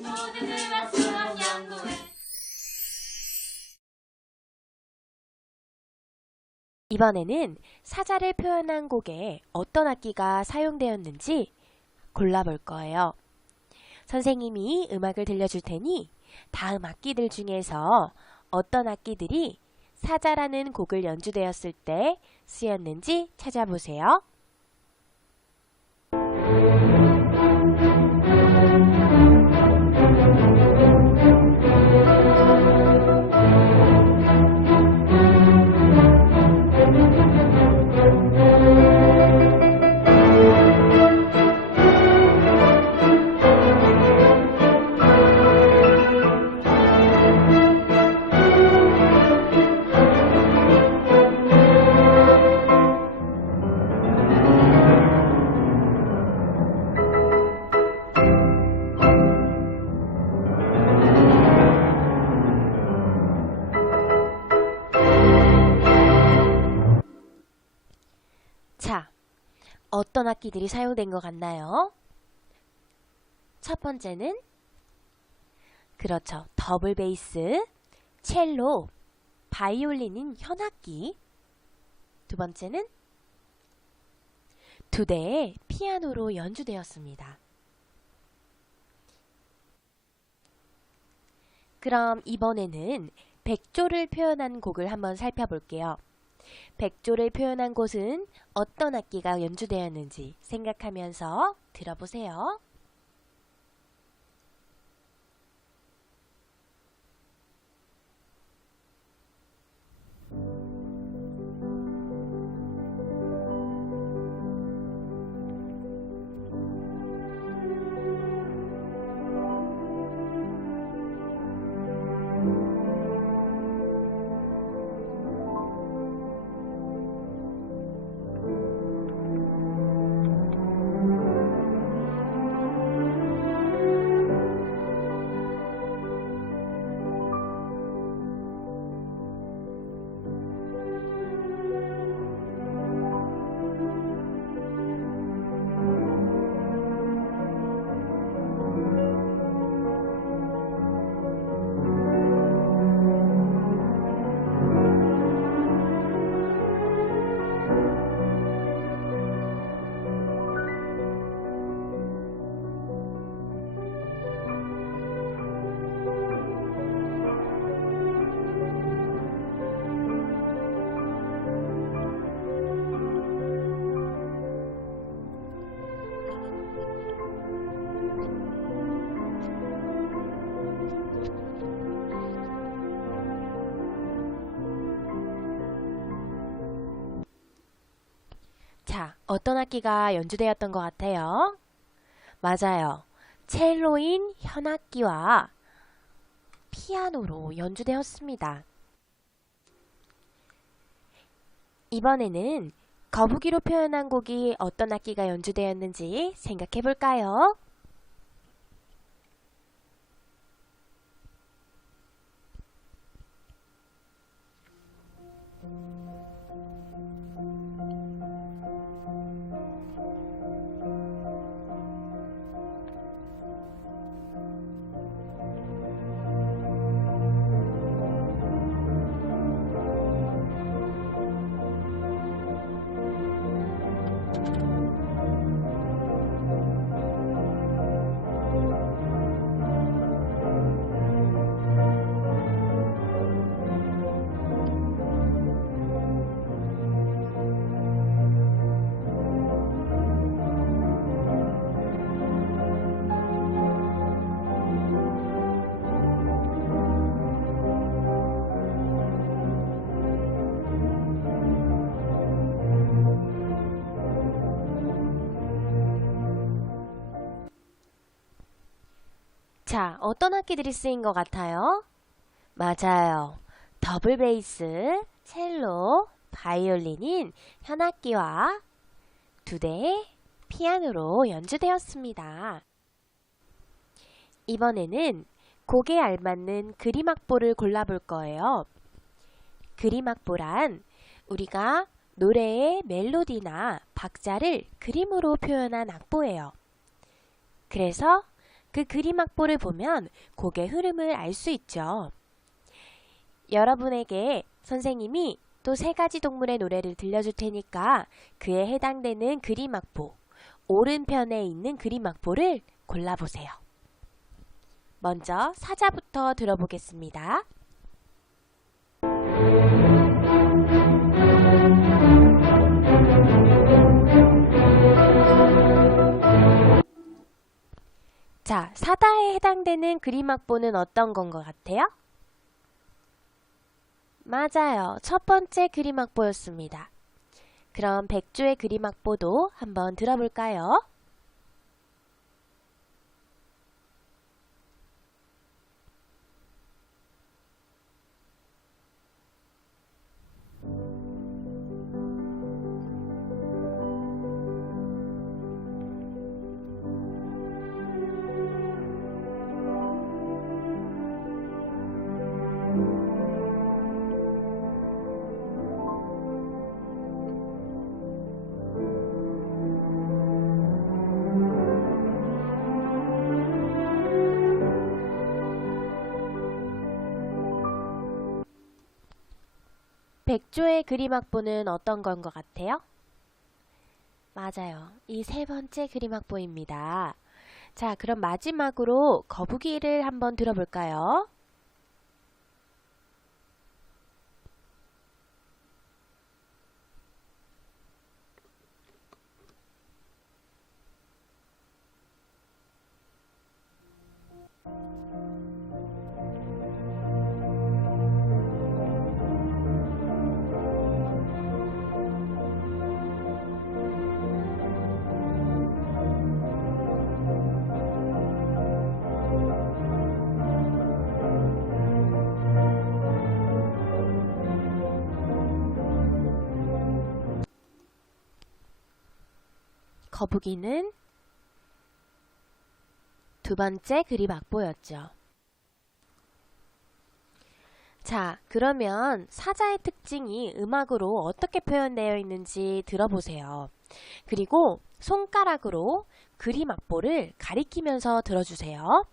모두들과 수학 연구회. 이번에는 사자를 표현한 곡에 어떤 악기가 사용되었는지 골라볼 거예요. 선생님이 음악을 들려줄 테니 다음 악기들 중에서 어떤 악기들이 사자라는 곡을 연주되었을 때 쓰였는지 찾아보세요. 자, 어떤 악기들이 사용된 것 같나요? 첫 번째는 그렇죠. 더블 베이스, 첼로, 바이올린인 현악기. 두 번째는 두 대의 피아노로 연주되었습니다. 그럼 이번에는 백조를 표현한 곡을 한번 살펴볼게요. 백조를 표현한 곳은 어떤 악기가 연주되었는지 생각하면서 들어보세요. 자, 어떤 악기가 연주되었던 것 같아요? 맞아요. 첼로인 현악기와 피아노로 연주되었습니다. 이번에는 거북이로 표현한 곡이 어떤 악기가 연주되었는지 생각해 볼까요? 자, 어떤 악기들이 쓰인 것 같아요? 맞아요. 더블 베이스, 첼로, 바이올린인 현악기와 두 대의 피아노로 연주되었습니다. 이번에는 곡에 알맞는 그림 악보를 골라볼 거예요. 그림 악보란 우리가 노래의 멜로디나 박자를 그림으로 표현한 악보예요. 그래서 그 그림 악보를 보면 곡의 흐름을 알 수 있죠. 여러분에게 선생님이 또 3가지 동물의 노래를 들려줄 테니까 그에 해당되는 그림 악보, 오른편에 있는 그림 악보를 골라보세요. 먼저 사자부터 들어보겠습니다. 자, 사자에 해당되는 그림 악보는 어떤 건 것 같아요? 맞아요. 첫 번째 그림 악보였습니다. 그럼 백조의 그림 악보도 한번 들어볼까요? 백조의 그림 악보는 어떤 건 것 같아요? 맞아요. 이 3번째 그림 악보입니다. 자, 그럼 마지막으로 거북이를 한번 들어볼까요? 거북이는 2번째 그림 악보였죠. 자, 그러면 사자의 특징이 음악으로 어떻게 표현되어 있는지 들어보세요. 그리고 손가락으로 그림 악보를 가리키면서 들어주세요.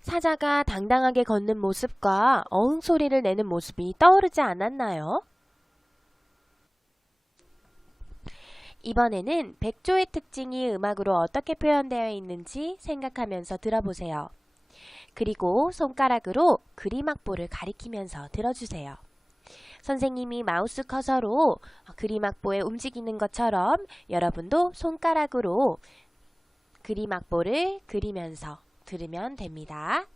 사자가 당당하게 걷는 모습과 어흥 소리를 내는 모습이 떠오르지 않았나요? 이번에는 백조의 특징이 음악으로 어떻게 표현되어 있는지 생각하면서 들어보세요. 그리고 손가락으로 그림 악보를 가리키면서 들어주세요. 선생님이 마우스 커서로 그림 악보에 움직이는 것처럼 여러분도 손가락으로 그림 악보를 그리면서 들으면 됩니다.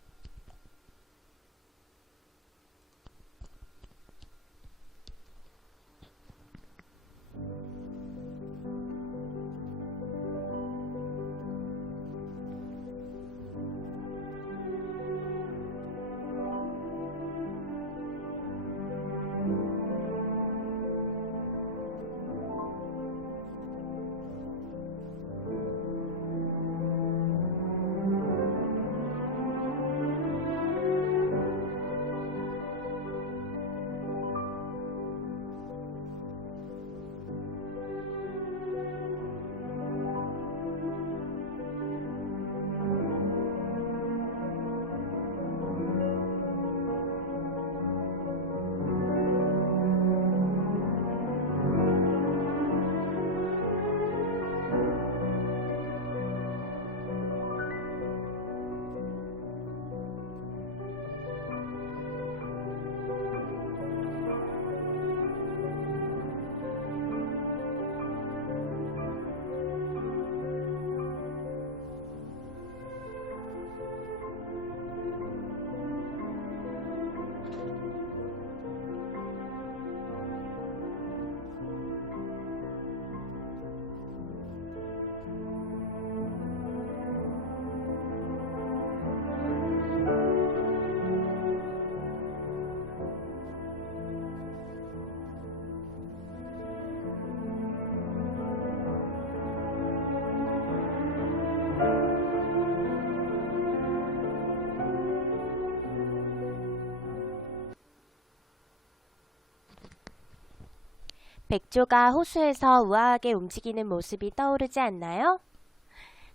백조가 호수에서 우아하게 움직이는 모습이 떠오르지 않나요?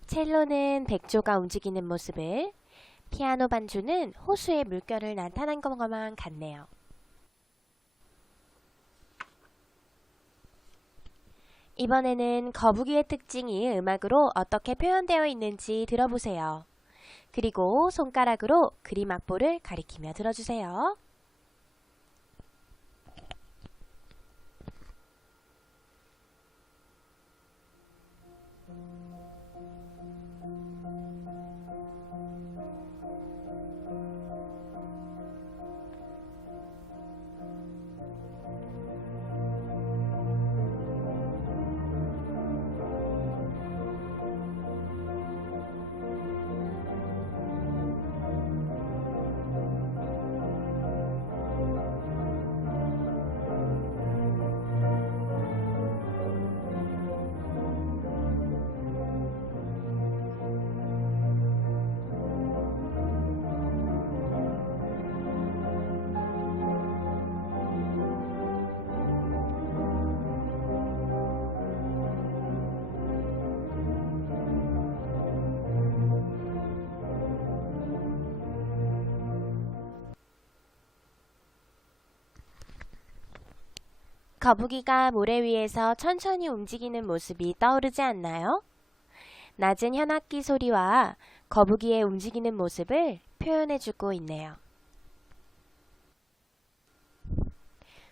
첼로는 백조가 움직이는 모습을, 피아노 반주는 호수의 물결을 나타낸 것만 같네요. 이번에는 거북이의 특징이 음악으로 어떻게 표현되어 있는지 들어보세요. 그리고 손가락으로 그림 악보를 가리키며 들어주세요. 거북이가 모래 위에서 천천히 움직이는 모습이 떠오르지 않나요? 낮은 현악기 소리와 거북이의 움직이는 모습을 표현해주고 있네요.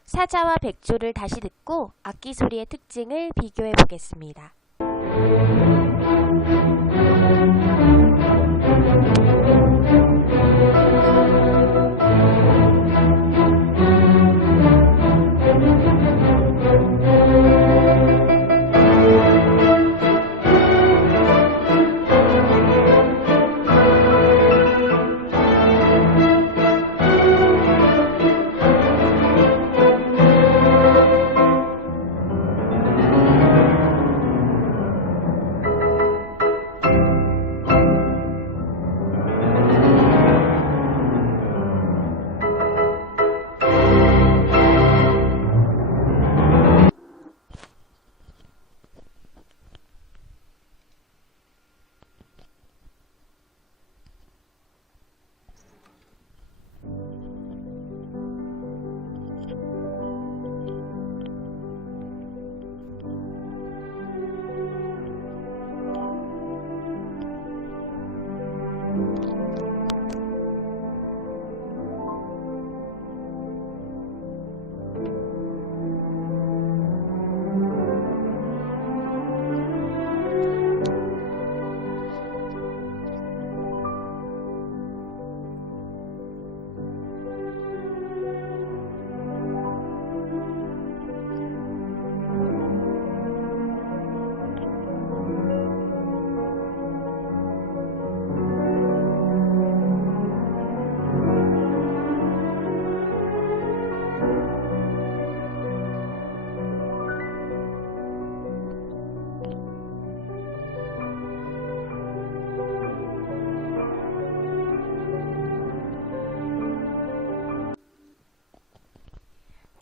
사자와 백조를 다시 듣고 악기 소리의 특징을 비교해 보겠습니다.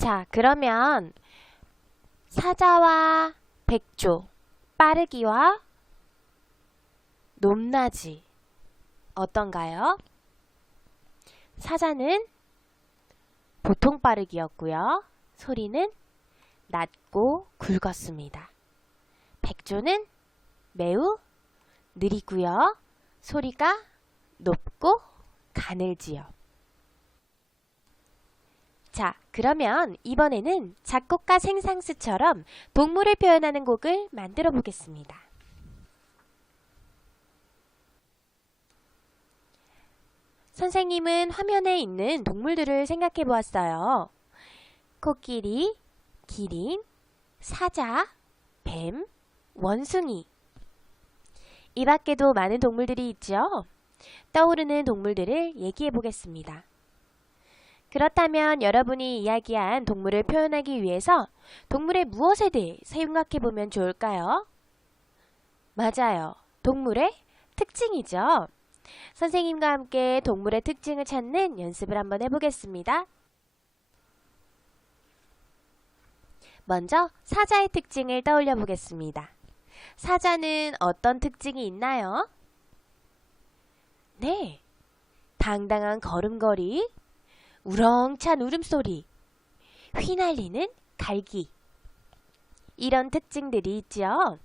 자, 그러면 사자와 백조, 빠르기와 높낮이 어떤가요? 사자는 보통 빠르기였고요. 소리는 낮고 굵었습니다. 백조는 매우 느리고요. 소리가 높고 가늘지요. 자, 그러면 이번에는 작곡가 생상스처럼 동물을 표현하는 곡을 만들어 보겠습니다. 선생님은 화면에 있는 동물들을 생각해 보았어요. 코끼리, 기린, 사자, 뱀, 원숭이. 이 밖에도 많은 동물들이 있죠? 떠오르는 동물들을 얘기해 보겠습니다. 그렇다면 여러분이 이야기한 동물을 표현하기 위해서 동물의 무엇에 대해 생각해 보면 좋을까요? 맞아요. 동물의 특징이죠. 선생님과 함께 동물의 특징을 찾는 연습을 한번 해보겠습니다. 먼저 사자의 특징을 떠올려 보겠습니다. 사자는 어떤 특징이 있나요? 네, 당당한 걸음걸이, 우렁찬 울음소리, 휘날리는 갈기. 이런 특징들이 있죠.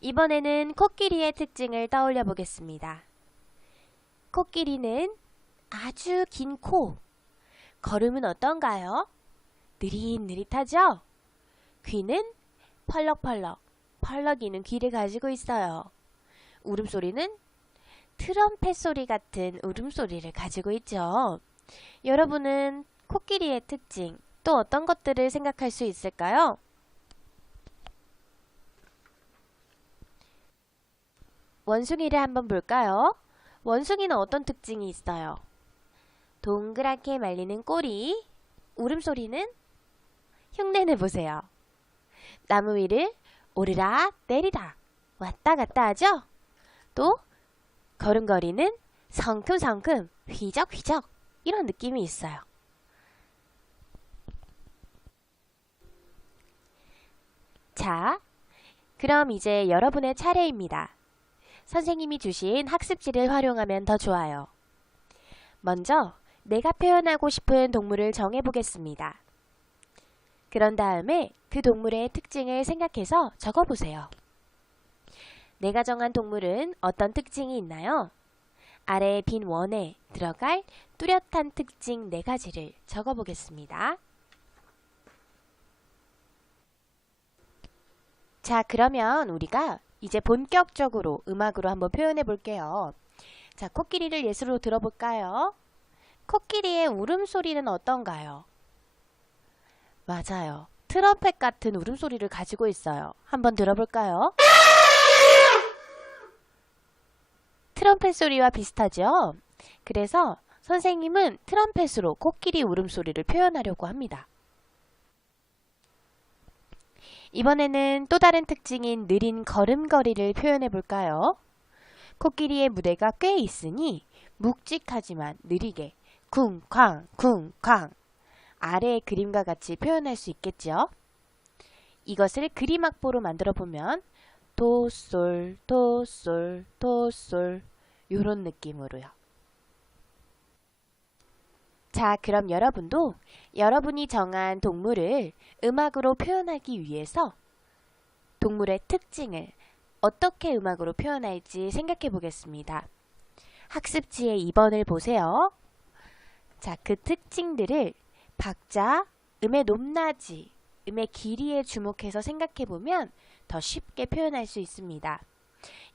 이번에는 코끼리의 특징을 떠올려 보겠습니다. 코끼리는 아주 긴 코, 걸음은 어떤가요? 느릿느릿하죠? 귀는 펄럭펄럭, 펄럭이는 귀를 가지고 있어요. 울음소리는 트럼펫 소리 같은 울음소리를 가지고 있죠. 여러분은 코끼리의 특징, 또 어떤 것들을 생각할 수 있을까요? 원숭이를 한번 볼까요? 원숭이는 어떤 특징이 있어요? 동그랗게 말리는 꼬리, 울음소리는 흉내내 보세요. 나무 위를 오르락 내리락 왔다 갔다 하죠? 또 걸음걸이는 성큼성큼 휘적휘적 이런 느낌이 있어요. 자, 그럼 이제 여러분의 차례입니다. 선생님이 주신 학습지를 활용하면 더 좋아요. 먼저 내가 표현하고 싶은 동물을 정해보겠습니다. 그런 다음에 그 동물의 특징을 생각해서 적어보세요. 내가 정한 동물은 어떤 특징이 있나요? 아래의 빈 원에 들어갈 뚜렷한 특징 4가지를 적어보겠습니다. 자, 그러면 우리가 이제 본격적으로 음악으로 한번 표현해 볼게요. 자, 코끼리를 예시로 들어볼까요? 코끼리의 울음소리는 어떤가요? 맞아요. 트럼펫 같은 울음소리를 가지고 있어요. 한번 들어볼까요? 트럼펫 소리와 비슷하죠? 그래서 선생님은 트럼펫으로 코끼리 울음소리를 표현하려고 합니다. 이번에는 또 다른 특징인 느린 걸음걸이를 표현해 볼까요? 코끼리의 무대가 꽤 있으니 묵직하지만 느리게 쿵쾅 쿵쾅 아래의 그림과 같이 표현할 수 있겠죠? 이것을 그림 악보로 만들어 보면 도솔 도솔 도솔 요런 느낌으로요. 자, 그럼 여러분도 여러분이 정한 동물을 음악으로 표현하기 위해서 동물의 특징을 어떻게 음악으로 표현할지 생각해 보겠습니다. 학습지의 2번을 보세요. 자, 그 특징들을 박자, 음의 높낮이, 음의 길이에 주목해서 생각해 보면 더 쉽게 표현할 수 있습니다.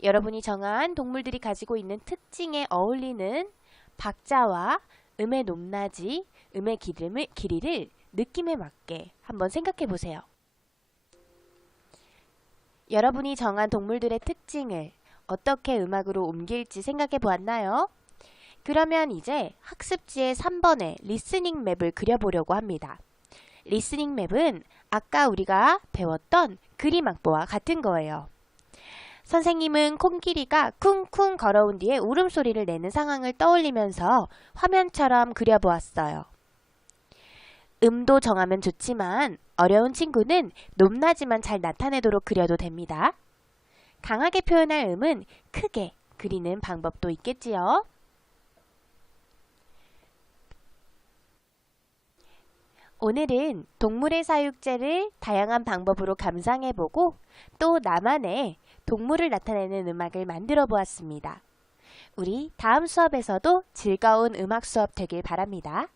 여러분이 정한 동물들이 가지고 있는 특징에 어울리는 박자와 음의 높낮이, 음의 길이를 느낌에 맞게 한번 생각해 보세요. 여러분이 정한 동물들의 특징을 어떻게 음악으로 옮길지 생각해 보았나요? 그러면 이제 학습지의 3번에 리스닝 맵을 그려보려고 합니다. 리스닝 맵은 아까 우리가 배웠던 그림 악보와 같은 거예요. 선생님은 코끼리가 쿵쿵 걸어온 뒤에 울음소리를 내는 상황을 떠올리면서 화면처럼 그려보았어요. 음도 정하면 좋지만 어려운 친구는 높낮이만 잘 나타내도록 그려도 됩니다. 강하게 표현할 음은 크게 그리는 방법도 있겠지요. 오늘은 동물의 사육제를 다양한 방법으로 감상해보고 또 나만의 동물을 나타내는 음악을 만들어 보았습니다. 우리 다음 수업에서도 즐거운 음악 수업 되길 바랍니다.